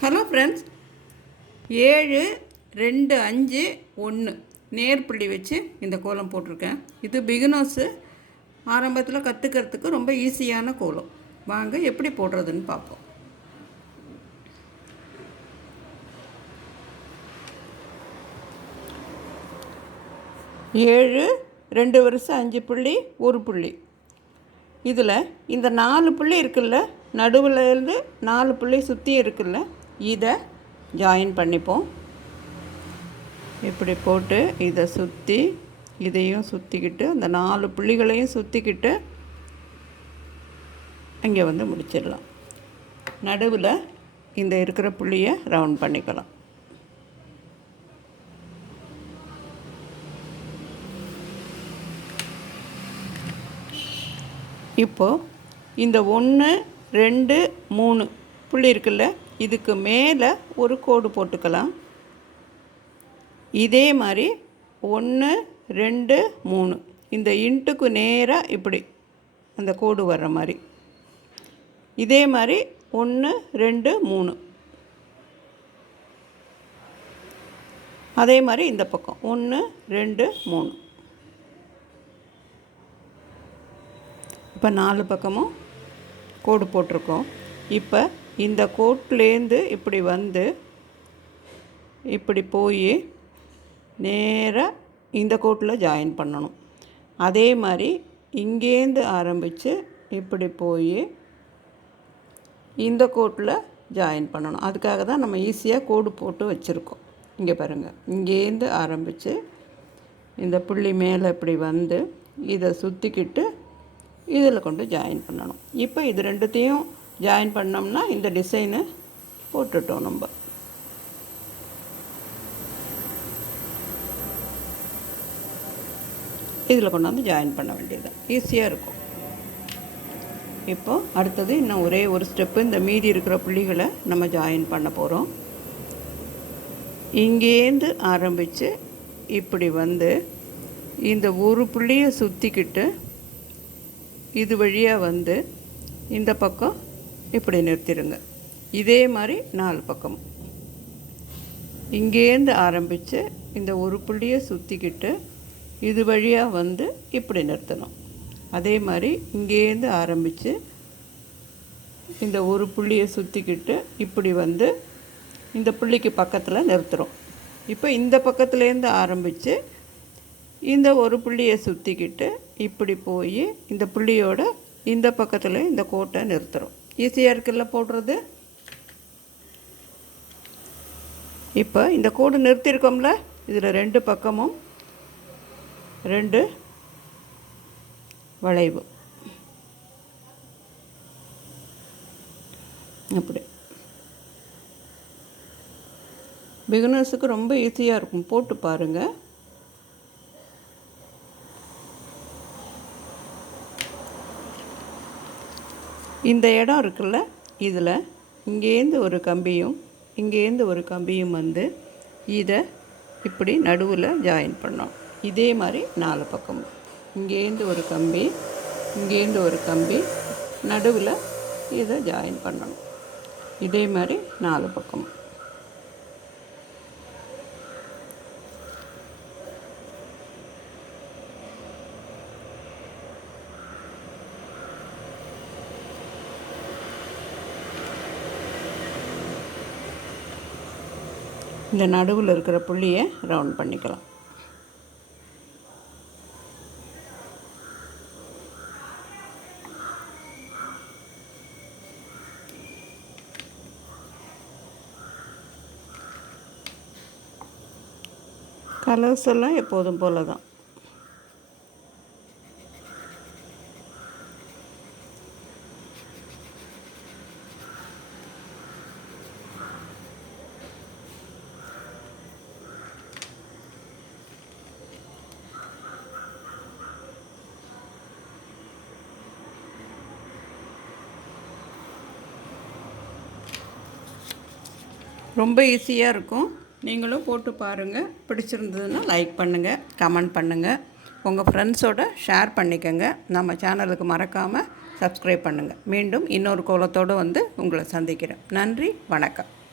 Hello friends, 7 2 5 1 நேர்புள்ளி வச்சு இந்த கோலம் போட்டிருக்கேன். இது பிகினர்ஸு ஆரம்பத்தில் கற்றுக்கிறதுக்கு ரொம்ப ஈஸியான கோலம். வாங்க எப்படி போடுறதுன்னு பார்ப்போம். ஏழு 2 வரிசை 5 புள்ளி 1 புள்ளி. இதில் இந்த 4 புள்ளி இருக்குல்ல, நடுவில் இருந்து 4 புள்ளி சுற்றி இருக்குல்ல, இதை ஜாயின் பண்ணிப்போம். இப்படி போட்டு இதை சுற்றி இதையும் சுற்றிக்கிட்டு அந்த 4 புள்ளிகளையும் சுற்றிக்கிட்டு இங்கே வந்து முடிச்சிடலாம். நடுவில் இந்த இருக்கிற புள்ளியை ரவுண்ட் பண்ணிக்கலாம். இப்போது இந்த 1 2 3 புள்ளி இருக்குல்ல, இதுக்கு மேலே ஒரு கோடு போட்டுக்கலாம். இதே மாதிரி 1 2 3 இந்த இன்ட்டுக்கு நேராக இப்படி அந்த கோடு வர்ற மாதிரி, இதே மாதிரி 1 2 3 அதே மாதிரி இந்த பக்கம் 1 2 3. இப்போ 4 பக்கமும் கோடு போட்டிருக்கோம். இப்போ இந்த கோட்லேருந்து இப்படி வந்து இப்படி போய் நேராக இந்த கோட்டில் ஜாயின் பண்ணணும். அதே மாதிரி இங்கேருந்து ஆரம்பித்து இப்படி போய் இந்த கோட்டில் ஜாயின் பண்ணணும். அதுக்காக தான் நம்ம ஈஸியாக கோடு போட்டு வச்சுருக்கோம். இங்கே பாருங்கள், இங்கேருந்து ஆரம்பித்து இந்த புள்ளி மேலே இப்படி வந்து இதை சுற்றிக்கிட்டு இதில் கொண்டு ஜாயின் பண்ணணும். இப்போ இது ரெண்டுத்தையும் ஜாயின் பண்ணோம்னா இந்த டிசைனு போட்டுட்டோம். நம்ம இதில் கொண்டு வந்து ஜாயின் பண்ண வேண்டியது ஈஸியாக இருக்கும். இப்போது அடுத்தது இன்னும் ஒரே ஒரு ஸ்டெப்பு, இந்த மீதி இருக்கிற புள்ளிகளை நம்ம ஜாயின் பண்ண போகிறோம். இங்கேருந்து ஆரம்பித்து இப்படி வந்து இந்த ஒரு புள்ளியை சுற்றிக்கிட்டு இது வழியாக வந்து இந்த பக்கம் இப்படி நிறுத்திடுங்க. இதே மாதிரி 4 பக்கம் இங்கேருந்து ஆரம்பித்து இந்த ஒரு புள்ளியை சுற்றிக்கிட்டு இது வழியாக வந்து இப்படி நிறுத்தணும். அதே மாதிரி இங்கேருந்து ஆரம்பித்து இந்த ஒரு புள்ளியை சுற்றிக்கிட்டு இப்படி வந்து இந்த புள்ளிக்கு பக்கத்தில் நிறுத்துகிறோம். இப்போ இந்த பக்கத்துலேருந்து ஆரம்பித்து இந்த ஒரு புள்ளியை சுற்றிக்கிட்டு இப்படி போய் இந்த புள்ளியோட இந்த பக்கத்தில் இந்த கோட்டை நிறுத்துகிறோம். ஈஸியாக இருக்குல்ல போடுறது. இப்போ இந்த கோடு நிறுத்தியிருக்கோம்ல, இதில் 2 பக்கமும் 2 வளைவு அப்படி. பிகினர்ஸுக்கு ரொம்ப ஈஸியாக இருக்கும், போட்டு பாருங்கள். இந்த இடம் இருக்குல்ல, இதில் இங்கேருந்து ஒரு கம்பியும் இங்கேருந்து ஒரு கம்பியும் வந்து இதை இப்படி நடுவில் ஜாயின் பண்ணோம். இதே மாதிரி 4 பக்கமும் இங்கேருந்து ஒரு கம்பி இங்கேருந்து ஒரு கம்பி நடுவில் இதை ஜாயின் பண்ணணும். இதே மாதிரி 4 பக்கமும். இந்த நடுவில் இருக்கிற புள்ளியை ரவுண்ட் பண்ணிக்கலாம். கலர்ஸ் எல்லாம் எப்போதும் போல தான். ரொம்ப ஈஸியாக இருக்கும். நீங்களும் போட்டு பாருங்கள். பிடிச்சிருந்ததுன்னா லைக் பண்ணுங்கள், கமெண்ட் பண்ணுங்கள், உங்கள் ஃப்ரெண்ட்ஸோட ஷேர் பண்ணிக்கோங்க. நம்ம சேனலுக்கு மறக்காமல் சப்ஸ்கிரைப் பண்ணுங்கள். மீண்டும் இன்னொரு கோலத்தோடு வந்து உங்களை சந்திக்கிறேன். நன்றி, வணக்கம்.